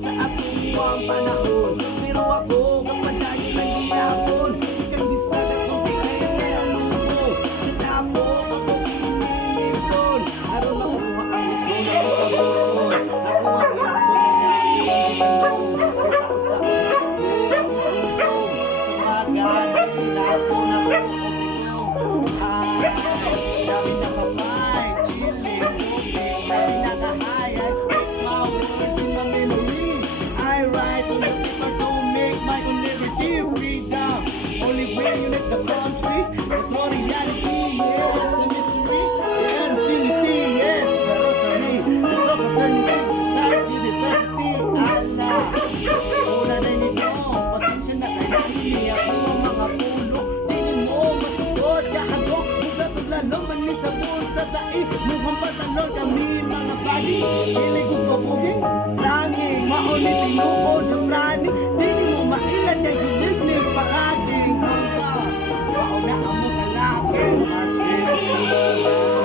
Sa atong buwang panahon, pero ako kapadayo ng giyapon. Ika'y bisag akong tingay ang lumo. Sila po ako pinilipon. Aron makuha ang gusto na mo kabuton. Ako ang ito na pinilipon. Kaya ako sa magandang nato na po dami naka-fight, chilling, moving, dami naka-high. I speak my words in my memory. I write on the paper to make my own liberty, freedom. Only when you let the country, there's no reality, yes, a mystery, infinity, yes, a rosary. The drop of eternity, society, university, Allah. Una na nito, pasensya na kayo, hindi ako ang mga pulo. Tingin mo, masukod, kakagok, bugat-uglalong, manin sa bulsa sa imuhang patanong kami mga bagi. Hiligog pabuging, langing, maulit tinuod yung rani. Dili mo mailan yung hilig pakaging hanggang. Wow na ang mga laging, mas rin sa mga